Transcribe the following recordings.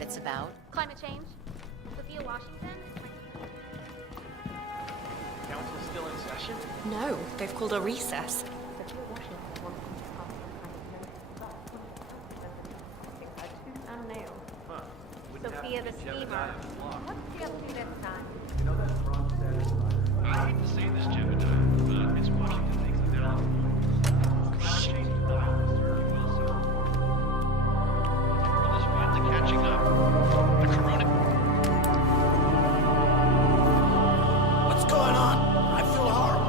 what it's about. Climate change. Sophia Washington. Council's still in session? No, they've called a recess. Sophia Washington wants to pass a and nail. Huh. Wouldn't have Sophia to the be Jebediah schemer. and Block. What's she up to this time? You know that front satisfied. I hate to say this, Jebediah, but Miss Washington thinks that they're not. Climate change is not you will, sir. Well, this winds are catching up. The corona. What's going on? I feel horrible.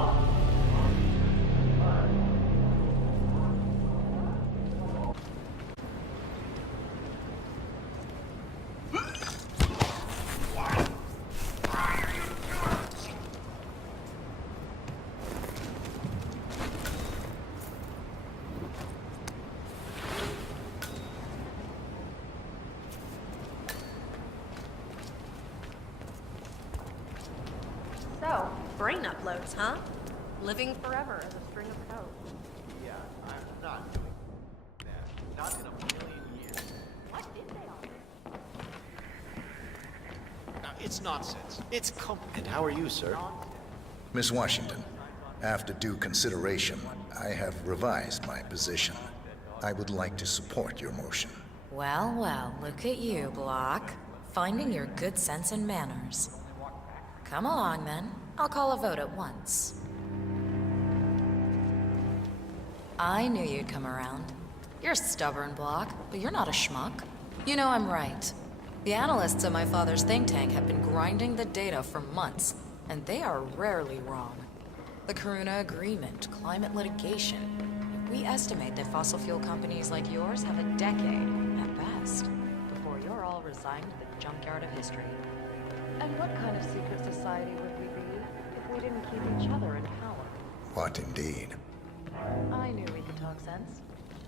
So, brain uploads, huh? Living forever as a string of code. Yeah, I'm not doing that. Not in a million years. What did they all Now, it's nonsense. It's And how are you, sir? Miss Washington, after due consideration, I have revised my position. I would like to support your motion. Well, well, look at you, Block. Finding your good sense and manners. Come along, then. I'll call a vote at once. I knew you'd come around. You're stubborn, Block, but you're not a schmuck. You know I'm right. The analysts at my father's think tank have been grinding the data for months, and they are rarely wrong. The Karuna Agreement, climate litigation. We estimate that fossil fuel companies like yours have a decade, at best, before you're all resigned to the junkyard of history. And what kind of secret society would we be if we didn't keep each other in power? What indeed? I knew we could talk sense.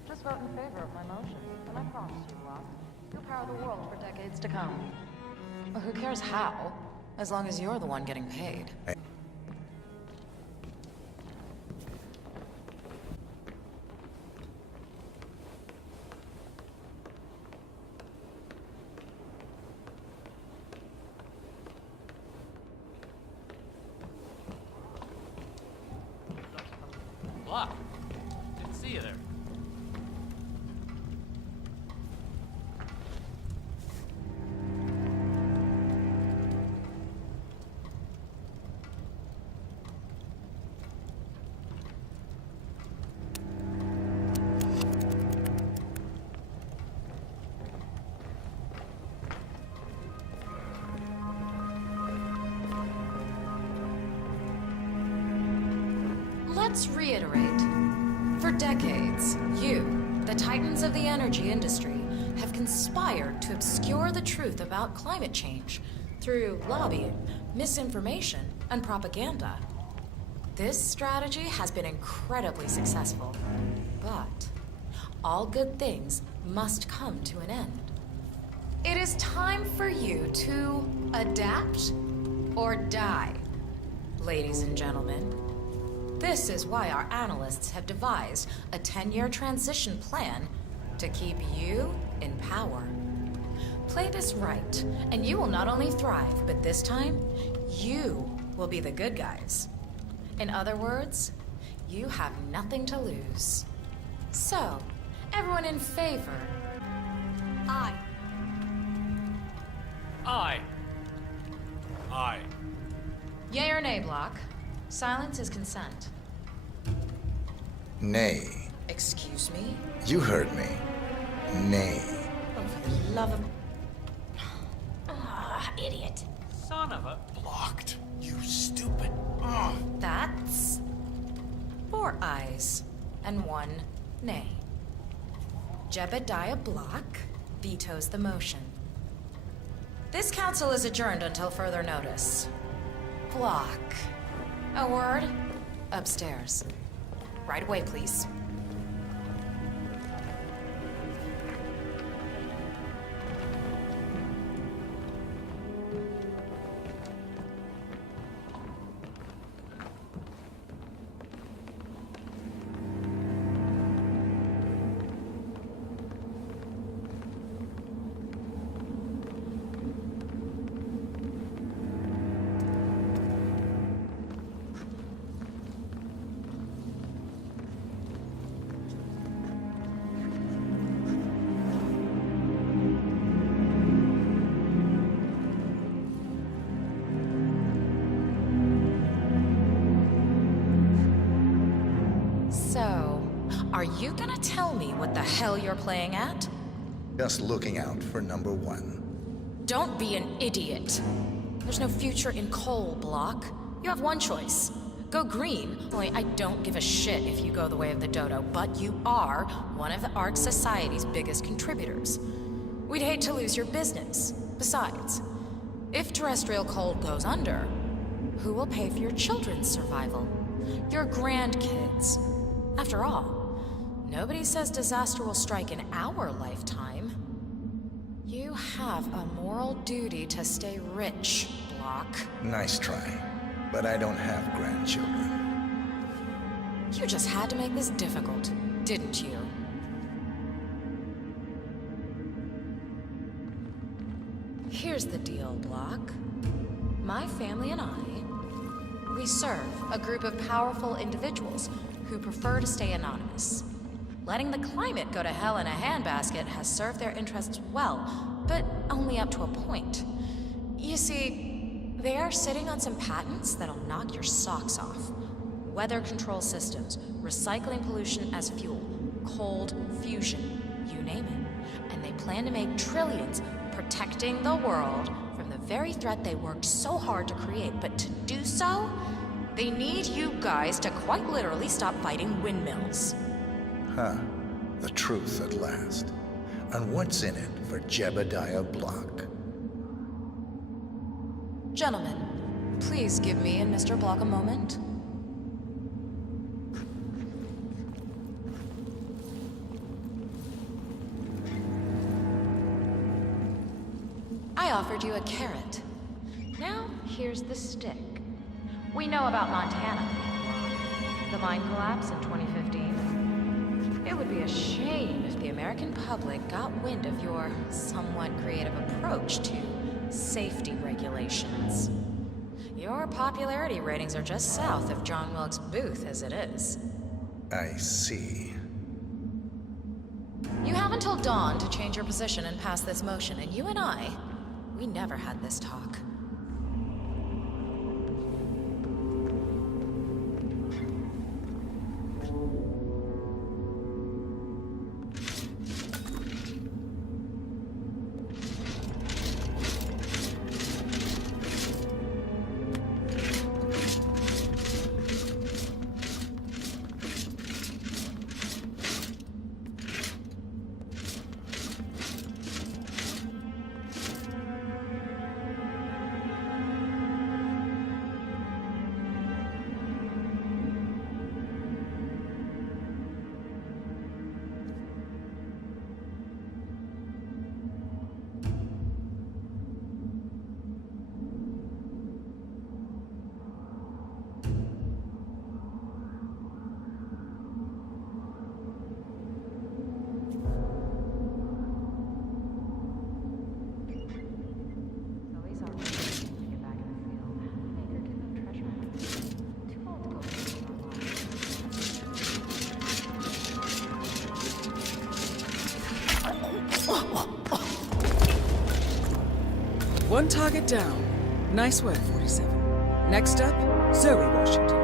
Just vote in favor of my motion, and I promise you, Block, you'll power the world for decades to come. Well, who cares how, as long as you're the one getting paid. Block. Didn't see you there. Let's reiterate. For decades, you, the titans of the energy industry, have conspired to obscure the truth about climate change through lobbying, misinformation, and propaganda. This strategy has been incredibly successful, but all good things must come to an end. It is time for you to adapt or die, ladies and gentlemen. This is why our analysts have devised a 10-year transition plan to keep you in power. Play this right, and you will not only thrive, but this time, you will be the good guys. In other words, you have nothing to lose. So, everyone in favor? Aye. Aye. Aye. Yay or nay, Block? Silence is consent. Nay. Excuse me? You heard me. Nay. Oh, for the love of... Idiot. Son of a. Blocked. You stupid. That's 4 ayes and 1 nay. Jebediah Block vetoes the motion. This council is adjourned until further notice. Block. A word? Upstairs. Right away, please. Are you gonna tell me what the hell you're playing at? Just looking out for number one. Don't be an idiot. There's no future in coal, Block. You have one choice. Go green. Only I don't give a shit if you go the way of the dodo, but you are one of the Ark Society's biggest contributors. We'd hate to lose your business. Besides, if terrestrial coal goes under, who will pay for your children's survival? Your grandkids. After all, nobody says disaster will strike in our lifetime. You have a moral duty to stay rich, Block. Nice try, but I don't have grandchildren. You just had to make this difficult, didn't you? Here's the deal, Block. My family and I, we serve a group of powerful individuals who prefer to stay anonymous. Letting the climate go to hell in a handbasket has served their interests well, but only up to a point. You see, they are sitting on some patents that'll knock your socks off. Weather control systems, recycling pollution as fuel, cold fusion, you name it. And they plan to make trillions protecting the world from the very threat they worked so hard to create. But to do so, they need you guys to quite literally stop fighting windmills. Huh. The truth at last. And what's in it for Jebediah Block? Gentlemen, please give me and Mr. Block a moment. I offered you a carrot. Now, here's the stick. We know about Montana. The mine collapse in 2015. It would be a shame if the American public got wind of your somewhat creative approach to safety regulations. Your popularity ratings are just south of John Wilkes Booth as it is. I see. You have until dawn to change your position and pass this motion, and you and I, we never had this talk. One target down. Nice work, 47. Next up, Zoe Washington.